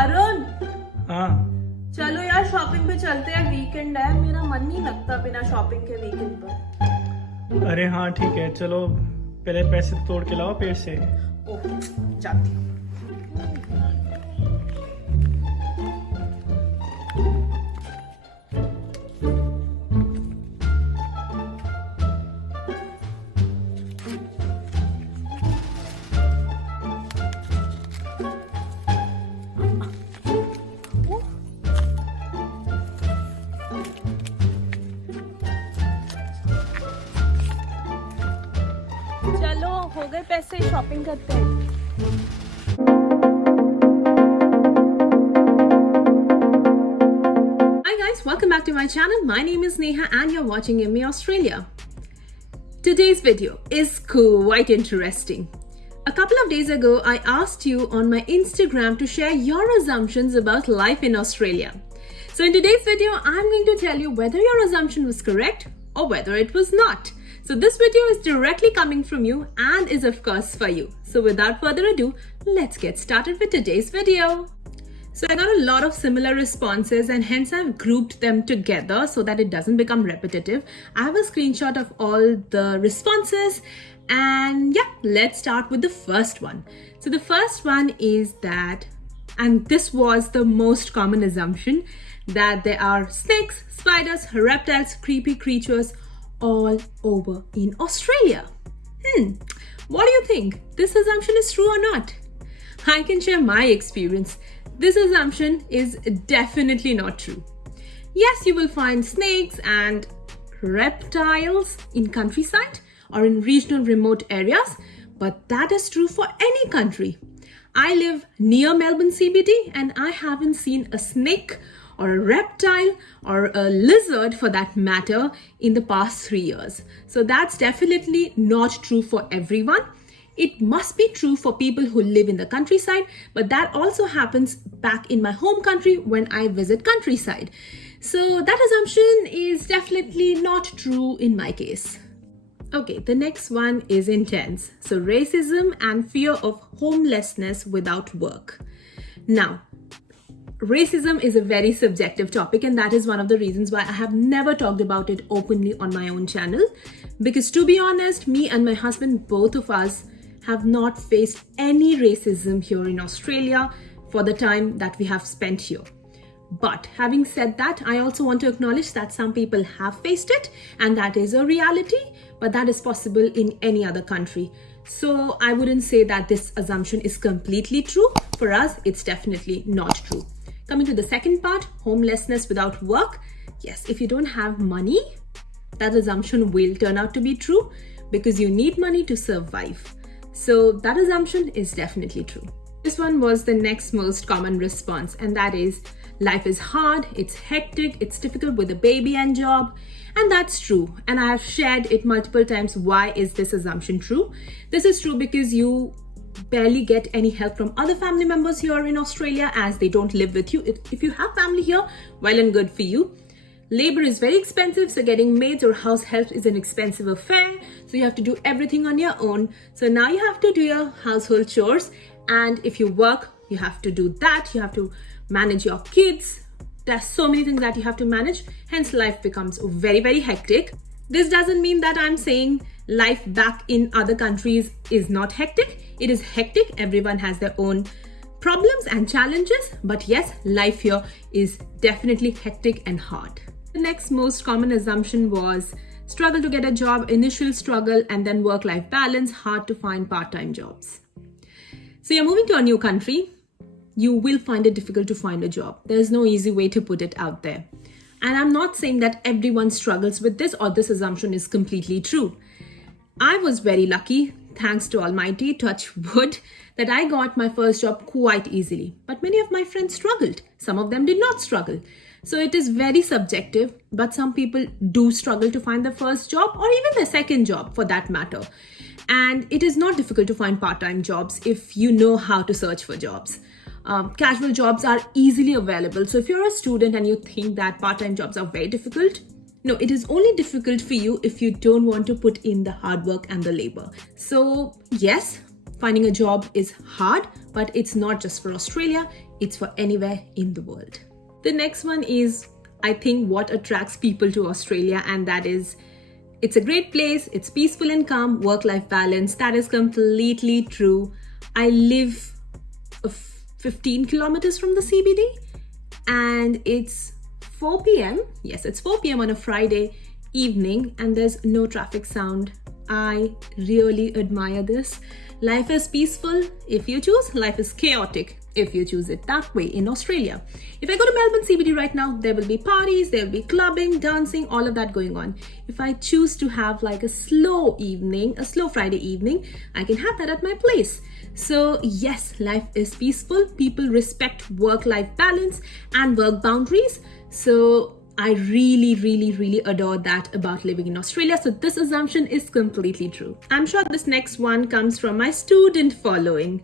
अरुण, हाँ। चलो यार शॉपिंग पे चलते हैं, वीकेंड है। मेरा मन नहीं लगता बिना शॉपिंग के वीकेंड पर। अरे हाँ ठीक है, चलो पहले पैसे तोड़ के लाओ पेट से। ओह, जाती हूँ। चलो हो गए पैसे, शॉपिंग करते हैं। Hi guys, welcome back to my channel. My name is Neha and you're watching Immi Australia. Today's video is quite interesting. A couple of days ago, I asked you on my Instagram to share your assumptions about life in Australia. So in today's video, I'm going to tell you whether your assumption was correct or whether it was not. So this video is directly coming from you and is of course for you. So without further ado, let's get started with today's video. So I got a lot of similar responses and hence I've grouped them together so that it doesn't become repetitive. I have a screenshot of all the responses and yeah, let's start with the first one. So the first one is that, and this was the most common assumption, that there are snakes, spiders, reptiles, creepy creatures all over in Australia. What do you think? This assumption is true or not? I can share my experience. This assumption is definitely not true. Yes, you will find snakes and reptiles in countryside or in regional remote areas, but that is true for any country. I live near Melbourne CBD and I haven't seen a snake or a reptile or a lizard for that matter in the past 3 years. So that's definitely not true for everyone. It must be true for people who live in the countryside, but that also happens back in my home country when I visit countryside. So that assumption is definitely not true in my case. Okay, the next one is intense. So racism and fear of homelessness without work. Now, racism is a very subjective topic and that is one of the reasons why I have never talked about it openly on my own channel. Because to be honest, me and my husband, both of us, have not faced any racism here in Australia for the time that we have spent here. But having said that, I also want to acknowledge that some people have faced it and that is a reality, but that is possible in any other country. So I wouldn't say that this assumption is completely true. For us, it's definitely not true. Coming to the second part, homelessness without work. Yes, if you don't have money, that assumption will turn out to be true because you need money to survive. So that assumption is definitely true. This one was the next most common response, and that is life is hard, it's hectic, it's difficult with a baby and job. And that's true. And I have shared it multiple times. Why is this assumption true? This is true because you barely get any help from other family members here in Australia as they don't live with you. If you have family here, well and good for you. Labor is very expensive, so getting maids or house help is an expensive affair. So you have to do everything on your own. So now you have to do your household chores. And if you work, you have to do that. You have to manage your kids. There's so many things that you have to manage. Hence, life becomes very, very hectic. This doesn't mean that I'm saying life back in other countries is not hectic. It is hectic. Everyone has their own problems and challenges. But yes, life here is definitely hectic and hard. The next most common assumption was struggle to get a job, initial struggle, and then work-life balance, hard to find part-time jobs. So you're moving to a new country, you will find it difficult to find a job. There's no easy way to put it out there. And I'm not saying that everyone struggles with this or this assumption is completely true. I was very lucky, thanks to Almighty, touch wood, that I got my first job quite easily. But many of my friends struggled. Some of them did not struggle. So it is very subjective, but some people do struggle to find their first job or even their second job for that matter. And it is not difficult to find part-time jobs if you know how to search for jobs. Casual jobs are easily available. So if you're a student and you think that part-time jobs are very difficult, no, it is only difficult for you if you don't want to put in the hard work and the labor. So yes, finding a job is hard, but it's not just for Australia, it's for anywhere in the world. The next one is, I think, what attracts people to Australia, and that is, it's a great place, it's peaceful and calm, work-life balance. That is completely true. I live 15 kilometers from the CBD, and it's 4 p.m. Yes, it's 4 p.m. on a Friday evening, and there's no traffic sound. I really admire this. Life is peaceful if you choose, life is chaotic if you choose it that way in Australia. If I go to Melbourne CBD right now, there will be parties, there will be clubbing, dancing, all of that going on. If I choose to have like a slow evening, a slow Friday evening, I can have that at my place. So yes, life is peaceful. People respect work-life balance and work boundaries. So I really adore that about living in Australia. So this assumption is completely true. I'm sure this next one comes from my student following.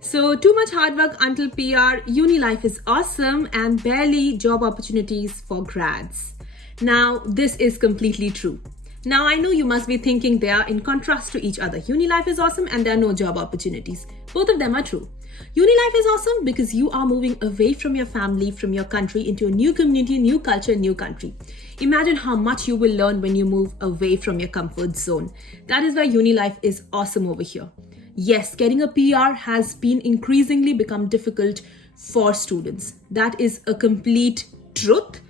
So too much hard work until PR, uni life is awesome, and barely job opportunities for grads. Now, this is completely true. Now, I know you must be thinking they are in contrast to each other. Uni life is awesome and there are no job opportunities. Both of them are true. Uni life is awesome because you are moving away from your family, from your country, into a new community, new culture, new country. Imagine how much you will learn when you move away from your comfort zone. That is why uni life is awesome over here. Yes, getting a PR has been increasingly become difficult for students. That is a complete truth.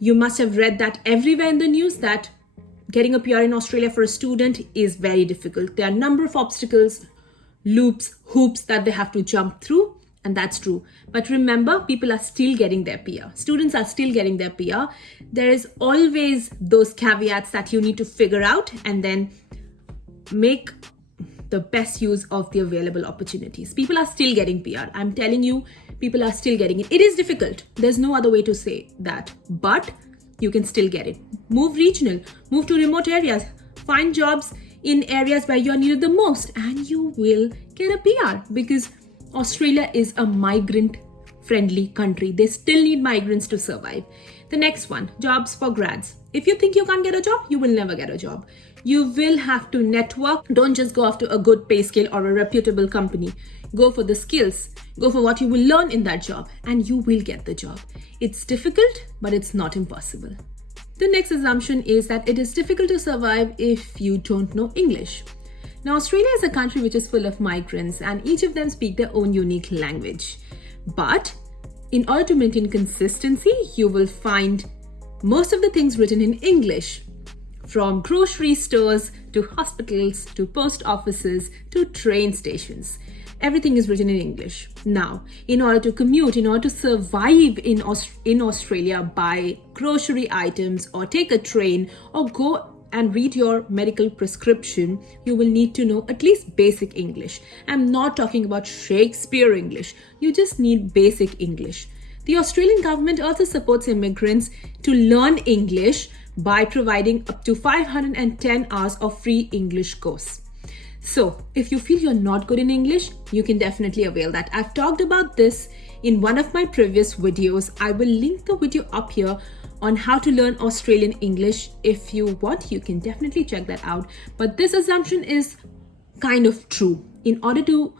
You must have read that everywhere in the news that getting a PR in Australia for a student is very difficult. There are a number of obstacles, loops, hoops that they have to jump through, and that's true. But remember, people are still getting their PR. Students are still getting their PR. There is always those caveats that you need to figure out and then make the best use of the available opportunities. People are still getting PR. I'm telling you, people are still getting it. It is difficult. There's no other way to say that, but you can still get it. Move regional, move to remote areas, find jobs in areas where you're needed the most, and you will get a PR because Australia is a migrant-friendly country. They still need migrants to survive. The next one, jobs for grads. If you think you can't get a job, you will never get a job. You will have to network. Don't just go after a good pay scale or a reputable company. Go for the skills. Go for what you will learn in that job, and you will get the job. It's difficult, but it's not impossible. The next assumption is that it is difficult to survive if you don't know English. Now, Australia is a country which is full of migrants, and each of them speak their own unique language. But in order to maintain consistency, you will find most of the things written in English, from grocery stores to hospitals to post offices to train stations. Everything is written in English. Now, in order to commute, in order to survive in Australia, buy grocery items or take a train or go and read your medical prescription, you will need to know at least basic English. I'm not talking about Shakespeare English. You just need basic English. The Australian government also supports immigrants to learn English by providing up to 510 hours of free English course. So if you feel you're not good in English, you can definitely avail that. I've talked about this in one of my previous videos. I will link the video up here on how to learn Australian English. If you want, you can definitely check that out. But this assumption is kind of true. In order to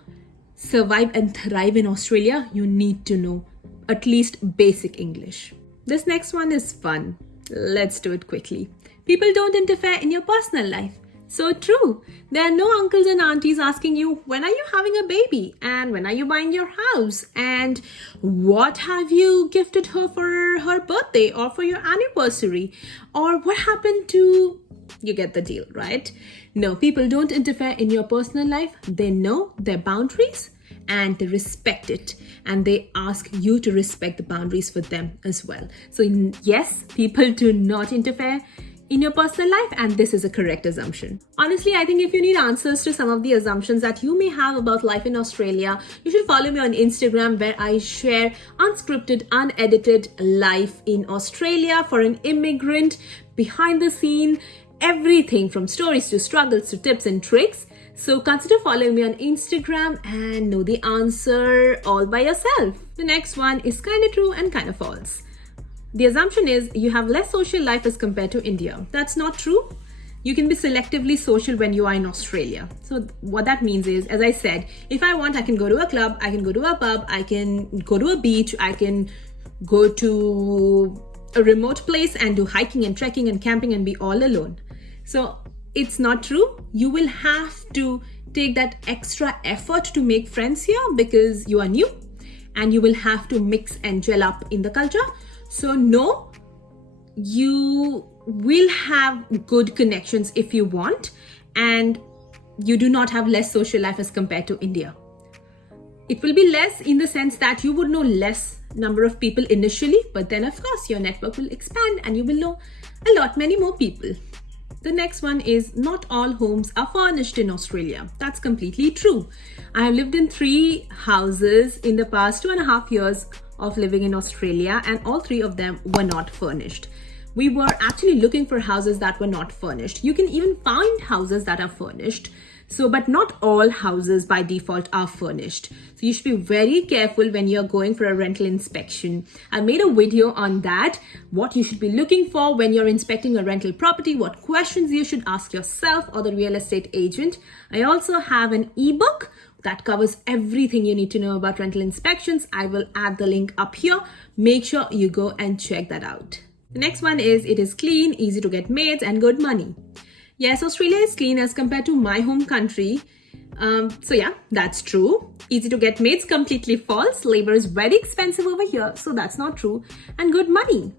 survive and thrive in Australia, you need to know at least basic English. This next one is fun. Let's do it quickly. People don't interfere in your personal life. So true. There are no uncles and aunties asking you, when are you having a baby? And when are you buying your house? And what have you gifted her for her birthday or for your anniversary? Or what happened to... You get the deal, right? No, people don't interfere in your personal life. They know their boundaries and they respect it. And they ask you to respect the boundaries for them as well. So yes, people do not interfere in your personal life, and this is a correct assumption. Honestly, I think if you need answers to some of the assumptions that you may have about life in Australia, you should follow me on Instagram, where I share unscripted, unedited life in Australia for an immigrant, behind the scene, everything from stories to struggles to tips and tricks. So consider following me on Instagram and know the answer all by yourself. The next one is kind of true and kind of false. The assumption is you have less social life as compared to India. That's not true. You can be selectively social when you are in Australia. So what that means is, as I said, if I want, I can go to a club, I can go to a pub, I can go to a beach, I can go to a remote place and do hiking and trekking and camping and be all alone. So it's not true. You will have to take that extra effort to make friends here because you are new and you will have to mix and gel up in the culture. So no, you will have good connections if you want, and you do not have less social life as compared to India. It will be less in the sense that you would know less number of people initially, but then of course your network will expand and you will know many more people. The next one is, not all homes are furnished in Australia. That's completely true. I have lived in 3 houses in the past 2.5 years of living in Australia, and all 3 of them were not furnished. We were actually looking for houses that were not furnished. You can even find houses that are furnished. But not all houses by default are furnished. So you should be very careful when you're going for a rental inspection. I made a video on that, what you should be looking for when you're inspecting a rental property, what questions you should ask yourself or the real estate agent. I also have an ebook that covers everything you need to know about rental inspections. I will add the link up here. Make sure you go and check that out. The next one is, it is clean, easy to get maids and good money. Yes, Australia is clean as compared to my home country. So yeah, that's true. Easy to get maids, completely false. Labor is very expensive over here, so that's not true. And good money.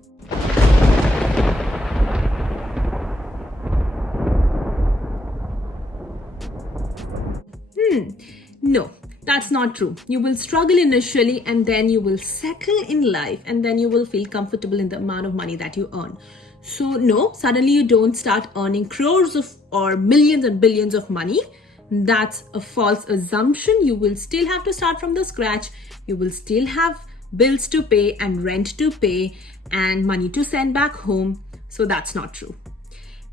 No, that's not true. You will struggle initially and then you will settle in life and then you will feel comfortable in the amount of money that you earn. So no, suddenly you don't start earning crores of or millions and billions of money. That's a false assumption. You will still have to start from the scratch. You will still have bills to pay and rent to pay and money to send back home. So that's not true.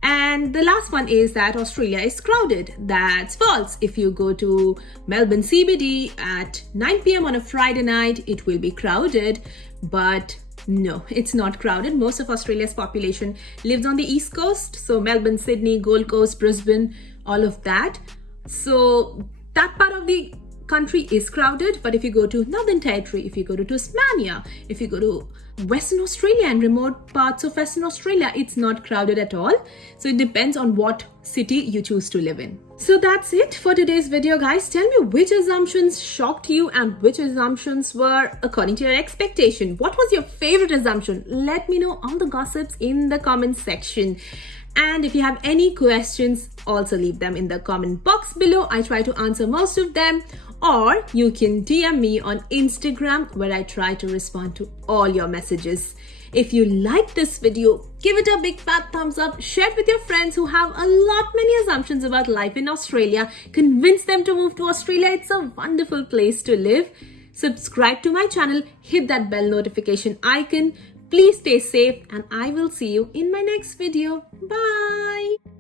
And the last one is that Australia is crowded. That's false. If you go to Melbourne CBD at 9 p.m. on a Friday night, it will be crowded, but no, it's not crowded. Most of Australia's population lives on the East Coast. So Melbourne, Sydney, Gold Coast, Brisbane, all of that. So that part of the country is crowded. But if you go to Northern Territory, if you go to Tasmania, if you go to Western Australia and remote parts of Western Australia, it's not crowded at all. So it depends on what city you choose to live in. So that's it for today's video, guys. Tell me which assumptions shocked you and which assumptions were according to your expectation. What was your favorite assumption? Let me know all the gossips in the comment section. And if you have any questions, also leave them in the comment box below. I try to answer most of them. Or you can DM me on Instagram, where I try to respond to all your messages. If you liked this video, give it a big fat thumbs up, share it with your friends who have many assumptions about life in Australia. Convince them to move to Australia. It's a wonderful place to live. Subscribe to my channel, hit that bell notification icon. Please stay safe and I will see you in my next video. Bye.